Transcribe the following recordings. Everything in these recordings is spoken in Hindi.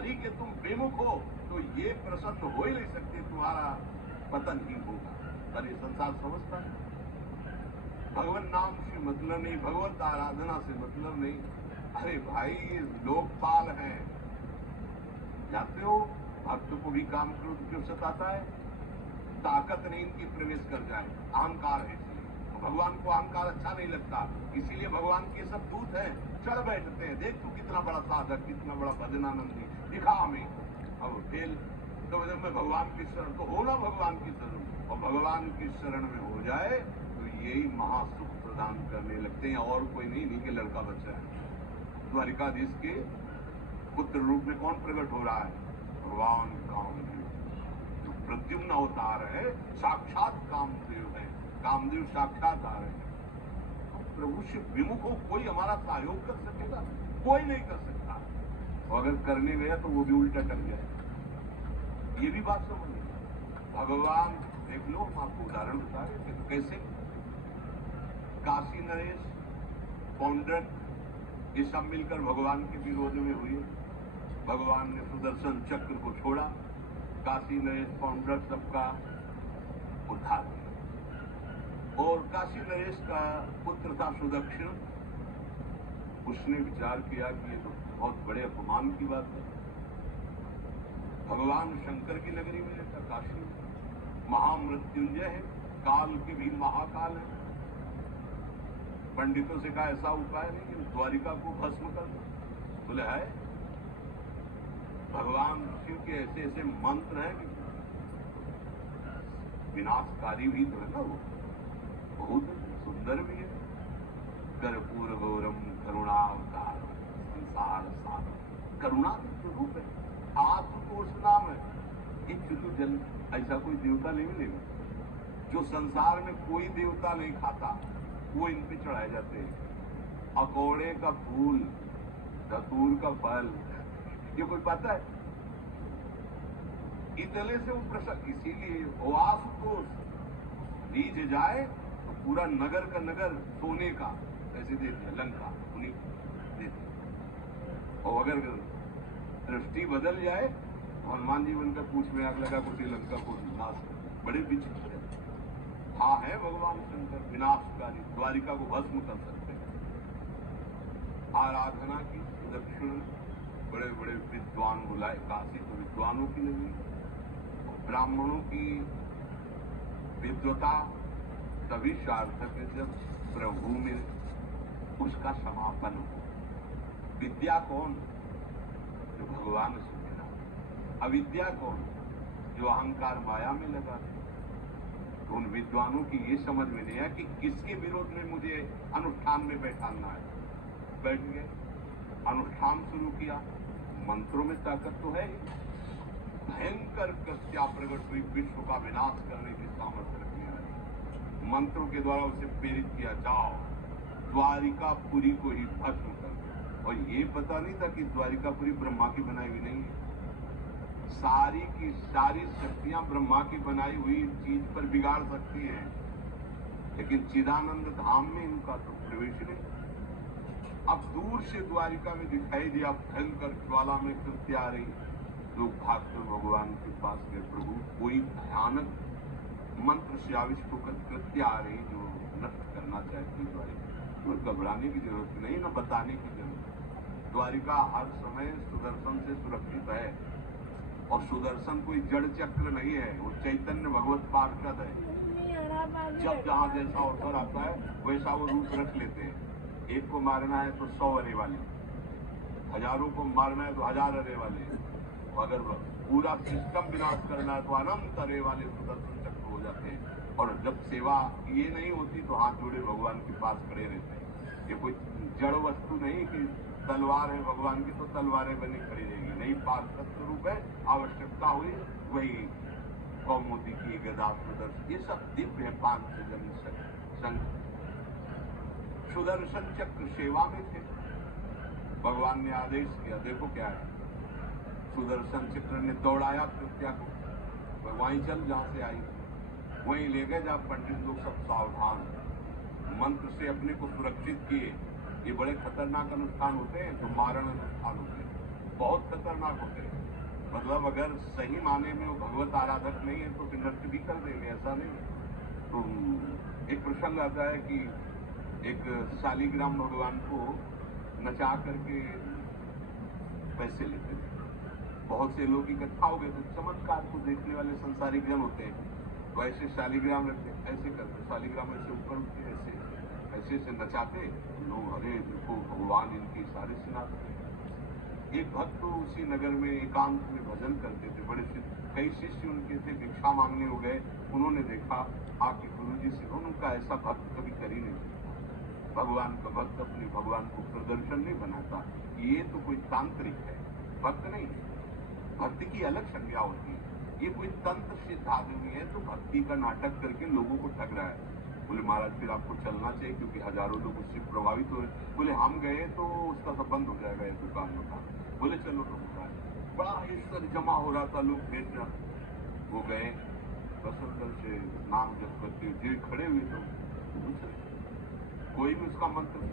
हरि के तुम विमुख हो तो ये प्रसन्न हो ही नहीं सकते, तुम्हारा पतन ही होगा। पर ये संसार समझता है, भगवान नाम से मतलब नहीं, भगवत आराधना से मतलब नहीं। अरे भाई ये लोकपाल हैं, जानते हो भक्त को भी काम क्रोध क्यों सताता है? ताकत नहीं इनकी प्रवेश कर जाए, अहंकार है इसलिए। तो भगवान को अहंकार अच्छा नहीं लगता, इसीलिए भगवान के सब दूत हैं, चढ़ बैठते हैं, देख तू कितना बड़ा साधक, कितना बड़ा भजनानंदी, दिखा हमें। अब फेल तो जब मैं भगवान की शरण तो हो ना, भगवान की शरण, और भगवान की शरण में हो जाए तो यही महासुख प्रदान करने लगते हैं, और कोई नहीं, इन्हीं के लड़का बच्चा है। द्वारिकाधीश के पुत्र रूप में कौन प्रकट हो रहा है? भगवान कामदेव। जो प्रद्युम्न अवतार है साक्षात कामदेव है, कामदेव साक्षात आ रहे हैं। प्रभु से विमुख हो कोई हमारा सहयोग कर सकेगा? कोई नहीं कर सकता, और अगर करने गया तो वो भी उल्टा टक जाए। ये भी बात समझ लीजिए। भगवान देख लो, हम आपको उदाहरण बता रहे थे, तो कैसे काशी नरेश, पौंड्रक, ये सब मिलकर भगवान के विरोध में हुए। भगवान ने सुदर्शन चक्र को छोड़ा, काशी नरेश पौंड्रक सबका उद्धार किया। और काशी नरेश का पुत्र था सुदक्षिण, उसने विचार किया कि ये तो बहुत बड़े अपमान की बात है। भगवान शंकर की नगरी में रहता, काशी महामृत्युंजय है, काल के भी महाकाल है। पंडितों से कहा ऐसा उपाय नहीं कि द्वारिका को भस्म कर दो, बोले है भगवान शिव के ऐसे ऐसे मंत्र हैं कि विनाशकारी भी तो है ना, वो बहुत सुंदर भी है। कर्पूर गौरम करुणावतार संसार सार, करुणा के रूप है, आशुतोष नाम है। इच्छुतु जन, ऐसा कोई देवता नहीं मिलेगा जो संसार में कोई देवता नहीं खाता, वो इन पे चढ़ाए जाते हैं। अकौड़े का फूल, धतूर का फल, ये कोई पाता है? इतने से वो प्रसन्न, इसीलिए वो आशुतोष नीच जाए तो पूरा नगर का नगर सोने का ऐसे देते, लंका उन्हीं देते। और अगर दृष्टि बदल जाए तो हनुमान जी उनका पूछ में आग लगा को श्रीलंका को नाश कर, बड़े विचित्र है। हाँ है भगवान शंकर विनाशकारी, द्वारिका को भस्म कर सकते हैं। आराधना की दक्षिण बड़े बड़े विद्वान बुलाए, काशी तो विद्वानों की नगरी, ब्राह्मणों की विद्वता तभी सार्थक है जब प्रभु में उसका समापन हो। विद्या कौन? जो भगवान से मिला। अविद्या कौन? जो अहंकार माया में लगा। तो उन विद्वानों की ये समझ में नहीं है कि किसके विरोध में मुझे अनुष्ठान में बैठाना है। बैठ गए, अनुष्ठान शुरू किया, मंत्रों में ताकत तो है ही। भयंकर कृत्या प्रकट हुई, विश्व का विनाश करने की सामर्थ्य रखने वाली। मंत्रों के द्वारा उसे प्रेरित किया, जाओ द्वारिकापुरी को ही भस्म कर दो। और ये पता नहीं था कि द्वारिकापुरी ब्रह्मा की बनाई हुई नहीं है। सारी की सारी शक्तियां ब्रह्मा की बनाई हुई चीज पर बिगाड़ सकती हैं, लेकिन चिदानंद धाम में इनका तो प्रवेश नहीं। अब दूर से द्वारिका में दिखाई दिया भयंकर ज्वाला में कृत्य आ रही। लोग भागकर भगवान के पास गए, प्रभु कोई भयानक मंत्र से आविष्ट होकर कृत्य आ रही जो नष्ट करना चाहती द्वारिका। तो घबराने की जरूरत नहीं, न बताने की जरूरत। द्वारिका हर समय सुदर्शन से सुरक्षित है, और सुदर्शन कोई जड़ चक्र नहीं है, वो चैतन्य भगवत पार्षद है। जब जहां जैसा अवसर आता है वैसा वो रूप रख लेते हैं। एक को मारना है तो 100 अरे वाले, हजारों को मारना है तो 1000 अरे वाले, अगर पूरा सिस्टम विनाश करना है तो अनंत अरे वाले सुदर्शन चक्र हो जाते हैं। और जब सेवा ये नहीं होती तो हाथ जोड़े भगवान के पास खड़े रहते हैं। ये कोई जड़ वस्तु नहीं कि तलवार है भगवान की तो तलवारें बनी खड़ी रहेगी, नहीं, पार्षद स्वरूप है। आवश्यकता हुई वही कौमुदी की गदा सुदर्शन, ये सब दिव्य है। 5 संघ सुदर्शन चक्र सेवा में थे। भगवान ने आदेश किया, देखो क्या है, सुदर्शन चक्र ने दौड़ाया कृत्या को, वहीं चल जहां से आई वहीं ले गए। जब पंडित लोग सब सावधान, मंत्र से अपने को सुरक्षित किए। ये बड़े खतरनाक अनुष्ठान होते हैं, तो मारण अनुष्ठान होते हैं। बहुत खतरनाक होते हैं। मतलब अगर सही माने में वो भगवत आराधक नहीं है तो फिर नष्ट भी कर देंगे, ऐसा नहीं है। तो एक प्रसंग आता है कि एक शालिग्राम भगवान को नचा करके पैसे लेते थे। बहुत से लोग इकट्ठा हो गए तो चमत्कार को देखने वाले संसारिक जन होते हैं, वैसे शालिग्राम रखते, ऐसे करते, शालिग्राम ऐसे ऊपर उठते, ऐसे ऐसे ऐसे नचाते लोग, अरे देखो भगवान इनके इशारे सुनाते। एक भक्त तो उसी नगर में एकांत में भजन करते थे, बड़े कई शिष्य उनके थे, भिक्षा मांगने हो गए, उन्होंने देखा आके गुरुजी से, उनका ऐसा भक्त कभी कर ही नहीं। भगवान का भक्त अपने भगवान को प्रदर्शन नहीं बनाता, ये तो कोई तांत्रिक है, भक्त नहीं है। भक्ति की अलग संज्ञा होती है, ये कोई तंत्र सिद्ध आदमी है तो भक्ति का नाटक करके लोगों को ठग रहा है। बोले महाराज फिर आपको चलना चाहिए क्योंकि हजारों लोग उससे प्रभावित हुए। बोले हम गए तो उसका सब बंद हो जाएगा ये दुकान का। बोले चलो रुकना है, बड़ा ईश्वर जमा हो रहा था, लोग भेजना। वो गए बसंतर से नाम जप करते हुए खड़े हुए तो कोई भी उसका मंत्र,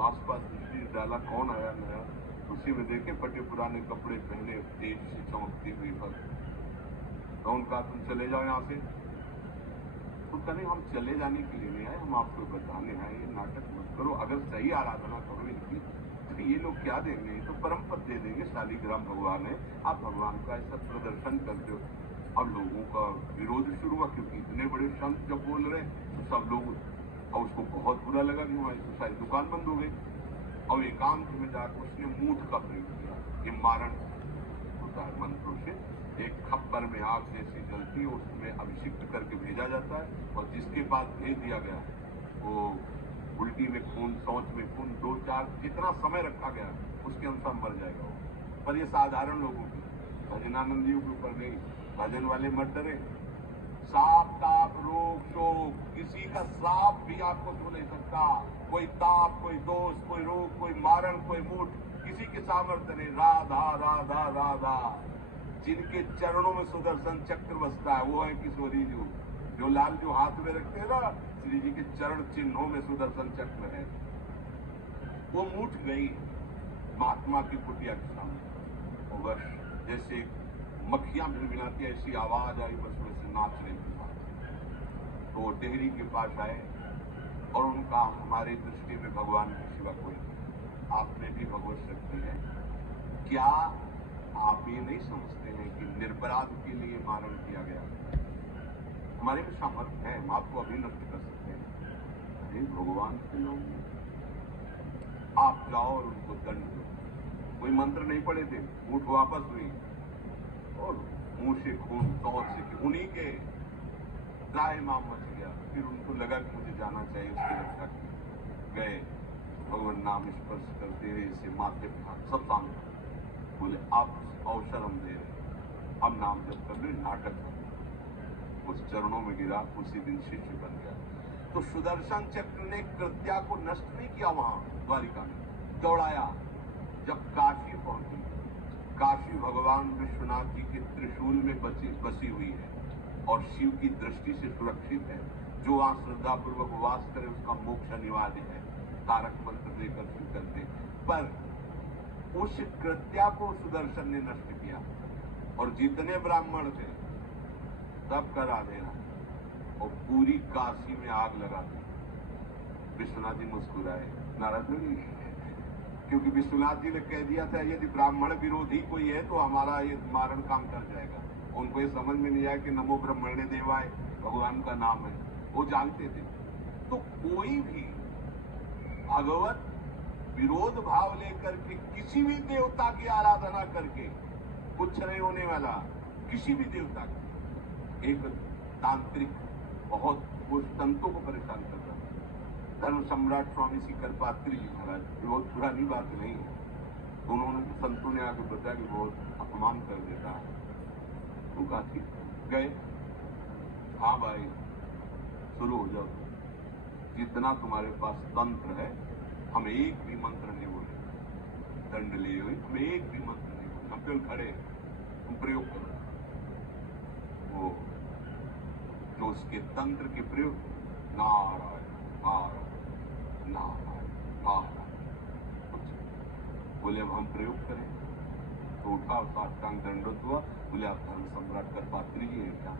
आसपास दृष्टि डाला, कौन आया नया, उसी में देखे फटे पुराने कपड़े पहने, तेज से चमकती हुई भक्त। तो उनका तुम चले जाओ यहाँ से। तो कहीं हम चले जाने के लिए नहीं आए, हम आपको बताने आए, ये नाटक मत करो। अगर सही आराधना करो इनकी तो ये लोग क्या देंगे, तो परम पद दे देंगे, शालिग्राम भगवान है, आप भगवान का ऐसा प्रदर्शन करते हो। अब लोगों का विरोध शुरू हुआ क्योंकि इतने बड़े संत जब बोल रहे तो सब लोग, और उसको बहुत बुरा लगा कि हमारी तो सारी दुकान बंद हो गई। और एकांत में जाकर उसने मूठ का प्रयोग किया, ये मारण होता है मंत्रों से। एक खप्पर में आग जैसी जलती है, उसमें अभिषिक्त करके भेजा जाता है, और जिसके पास भेज दिया गया वो उल्टी में खून, शौच में खून, 2-4 जितना समय रखा गया उसके अनुसार मर जाएगा वो। पर ये साधारण लोगों की, भजनानंद जी के ऊपर नहीं, भजन वाले मर डरे। साप ताप रोग शोक, किसी का श्राप भी आपको छू नहीं सकता। कोई ताप, कोई दोष, कोई रोग, कोई मारण, कोई मूठ, किसी के सामर्थ्य नहीं। राधा राधा राधा, जिनके चरणों में सुदर्शन चक्र बसता है वो है किशोरी जी, जो लाल जो हाथ में रखते हैं ना, श्री जी के चरण चिन्हों में सुदर्शन चक्र है। वो मूठ गई महात्मा की कुटिया के सामने, और बस जैसे मक्खियां भिनभिनाती ऐसी आवाज आई, बस वैसे नाच रही थी। तो टेहरी के पास आए और उनका, हमारी दृष्टि में भगवान के सिवा कोई नहीं, आप में भी भगवत शक्ति है, क्या आप ये नहीं समझते हैं कि निर्पराध के लिए मारण किया गया? हमारे में सामर्थ्य है, हम आपको अभी नष्ट कर सकते हैं। अरे भगवान के लोग, आप जाओ और उनको दंड दो। कोई मंत्र नहीं पड़े थे, ऊँट वापस हुई और मुंह से खून, तौर से उन्हीं के त्राय माम मच गया। फिर उनको लगा कि मुझे जाना चाहिए, उसकी रक्षा की गए, भगवान नाम स्पर्श करते हुए इसे माथे पे सब शांत बोले, आप अवसर हम दे रहे, अब नाम जप कर लो, नाटक कर। उस चरणों में गिरा, उसी दिन शिष्य बन गया। तो सुदर्शन चक्र ने कृत्या को नष्ट नहीं किया, वहां द्वारिका में दौड़ाया। जब काशी पहुंची, काशी भगवान विश्वनाथ जी के त्रिशूल में बसी हुई है और शिव की दृष्टि से सुरक्षित है। जो वहां श्रद्धापूर्वक वास करे उसका मोक्ष अनिवार्य है, तारक मंत्र देकर शिव करते। पर उस कृत्या को सुदर्शन ने नष्ट किया और जितने ब्राह्मण थे सब करा देना, और पूरी काशी में आग लगा दी। विश्वनाथ जी मुस्कुराए, नाराज नहीं, क्योंकि विश्वनाथ जी ने कह दिया था यदि ब्राह्मण विरोधी कोई है तो हमारा ये मारण काम कर जाएगा। उनको ये समझ में नहीं आया कि नमो ब्रह्मण्य देवाय भगवान का नाम है, वो जानते थे। तो कोई भी भगवत विरोध भाव लेकर के किसी भी देवता की आराधना करके कुछ नहीं होने वाला, किसी भी देवता की। एक तांत्रिक बहुत वो संतों को परेशान करता था, धर्म सम्राट स्वामी श्रीकर पात्री जी महाराज, बहुत पुरानी बात नहीं है, उन्होंने संतों ने आगे बताया कि बहुत अपमान कर देता है। तो कहा गए, हाँ भाई शुरू हो जाओ, जितना तुम्हारे पास तंत्र है हम एक भी मंत्र नहीं बोले, दंड लिए हुए हम एक भी मंत्र नहीं बोले, हम केवल खड़े, तुम प्रयोग करो। वो जो उसके तंत्र के प्रयोग, नारायण नारायण नारायण नारायण, बोले अब हम प्रयोग करें। तो उठा और साष्टांग दंडवत हुआ। बोले आप धर्म सम्राट कर पात्री ही है क्या?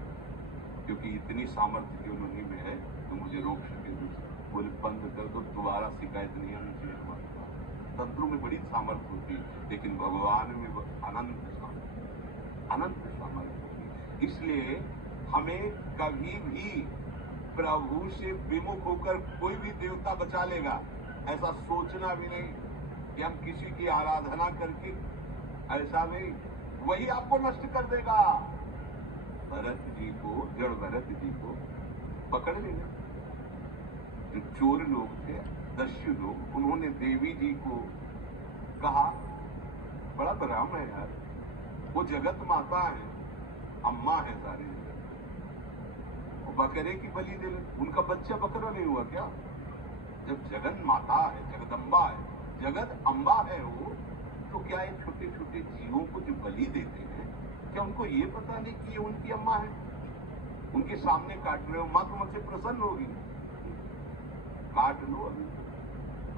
क्योंकि इतनी सामर्थ्य जो उन्हीं में है तो मुझे रोक सके। बोले बंद कर दो, दोबारा शिकायत नहीं आनी चाहिए हमारे पास। तंत्रों में बड़ी सामर्थ्य होती है, लेकिन भगवान में अनंत सामर्थ्य होती है। इसलिए हमें कभी भी प्रभु से विमुख होकर कोई भी देवता बचा लेगा ऐसा सोचना भी नहीं कि हम किसी की आराधना करके, ऐसा नहीं, वही आपको नष्ट कर देगा। भरत जी को, जड़ भरत जी को पकड़ लेना। जो चोर लोग थे, दस्यु लोग, उन्होंने देवी जी को कहा, बड़ा भ्रम है यार, वो जगत माता है, अम्मा है सारी जगत, वो बकरे की बलि दे, उनका बच्चा बकरा नहीं हुआ क्या? जब जगत माता है, जगदम्बा है, जगत अम्बा है वो, तो क्या ये छोटे छोटे जीवों को जो बलि देते हैं, क्या उनको ये पता नहीं कि ये उनकी अम्मा है? उनके सामने काट रहे हो, माँ तो मुझसे प्रसन्न होगी, काट लो, अभी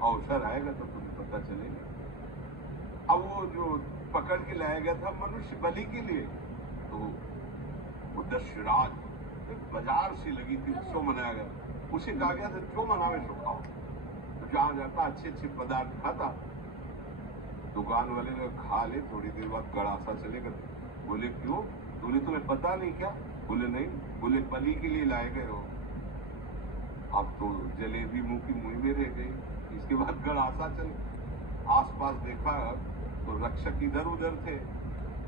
अवसर आएगा तो तुम्हें पता चलेगा। अब वो जो पकड़ के लाया गया था मनुष्य बलि के लिए, तो वो दशराज बाजार से लगी थी, उत्सव मनाया गया, उसे कहा गया था जो मनावे सो खाओ। तो जहां जाता अच्छे अच्छे पदार्थ खाता, दुकान वाले ने खा ले, थोड़ी देर बाद गड़ासा चलेगा। बोले क्यों? बोले तुम्हें पता नहीं क्या? बोले नहीं। बोले बलि के लिए लाए गए हो। अब तो जलेबी मुंह की मुंह में रह गई। इसके बाद गड़ासा चले, आसपास देखा तो रक्षक इधर उधर थे,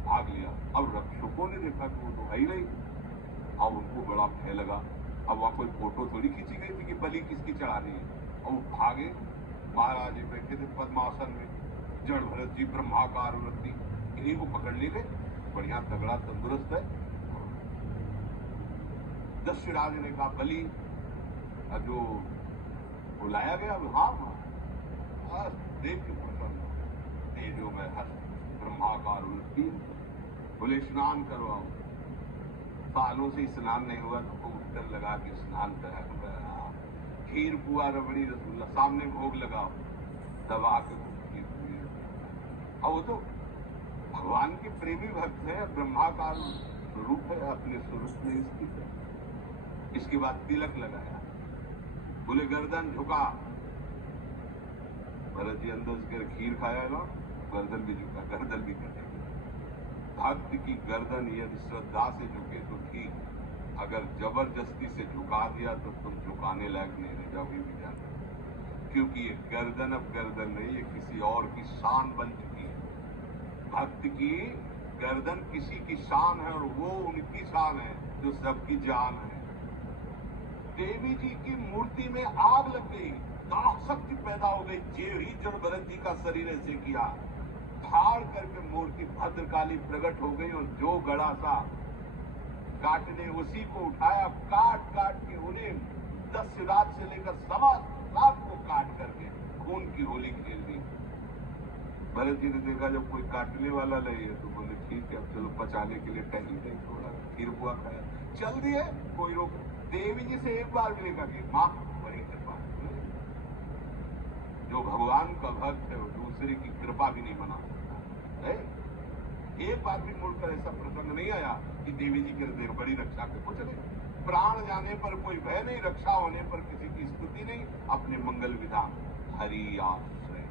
भाग लिया। अब रक्षकों ने देखा कि वो तो है ही नहीं। अब उनको बड़ा भय लगा। अब वहां कोई फोटो थोड़ी खींची गई थी कि बलि किसकी चढ़ानी है। अब वो भागे, महाराज बैठे थे पद्मासन में, जड़ भरत जी ब्रह्माकार वृत्ति, इन्हीं को पकड़ ले गए। बढ़िया तगड़ा तंदुरुस्त है। दशराज ने कहा बलि जो बुलाया गया, हाँ देव की प्रसन्न, तेजो में हस्त ब्रह्माकार वृत्ति, बोले स्नान करवाओ। सालों से स्नान नहीं हुआ तो उत्तर लगा के स्नान करा, खीर पुआ रबड़ी रसगुल्ला सामने भोग लगाओ, दबा के खीर पुआ। और वो तो भगवान के प्रेमी भक्त है, ब्रह्माकार स्वरूप है, अपने स्वरूप में स्थित है। इसके बाद तिलक लगाया, बोले गर्दन झुका। भरत जी अंदर से खीर खाया ना, गर्दन भी झुका, गर्दन भी कटेगी। भक्त की गर्दन यदि श्रद्धा से झुके तो ठीक, अगर जबरदस्ती से झुका दिया तो तुम झुकाने लायक नहीं रह जाओगे भी जाना, क्योंकि ये गर्दन अब गर्दन नहीं, ये किसी और की शान बन चुकी है। भक्त की गर्दन किसी की शान है, और वो उनकी शान है जो सबकी जान है। देवी जी की मूर्ति में आग लग गई, दाह शक्ति पैदा हो गई। जे ही जड़ भरत जी का शरीर ऐसे किया, फाड़ करके मूर्ति भद्रकाली प्रकट हो गई, और जो गड़ा सा काटने उसी को उठाया, काट काट के उन्हें 10 रात से लेकर 1.25 को काट करके खून की होली खेल दी। भरत जी ने देखा जब कोई काटने वाला नहीं है तो बोले ठीक है, अब चलो पचाने के लिए टहल गई, थोड़ा खीर पुआ खाया, चल दिए, कोई रोक। देवी जी से एक बार भी देखा कि माँ बड़ी कृपा, जो भगवान का भक्त है वो दूसरे की कृपा भी नहीं मना सकता है। एक बार भी मुड़कर ऐसा प्रसंग नहीं आया कि देवी जी के हृदय बड़ी रक्षा के कुछ नहीं। प्राण जाने पर कोई भय नहीं, रक्षा होने पर किसी की स्तुति नहीं, अपने मंगल विधान। हरि आश्रय,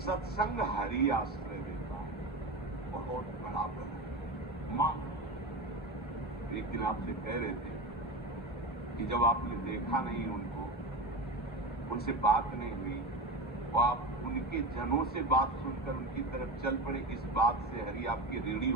सत्संग हरि आश्रय देता है, बहुत बड़ा बल। माँ एक दिन आपसे कह रहे थे कि जब आपने देखा नहीं उनको, उनसे बात नहीं हुई, तो आप उनके जनों से बात सुनकर उनकी तरफ चल पड़े, इस बात से हरि आपकी ऋणी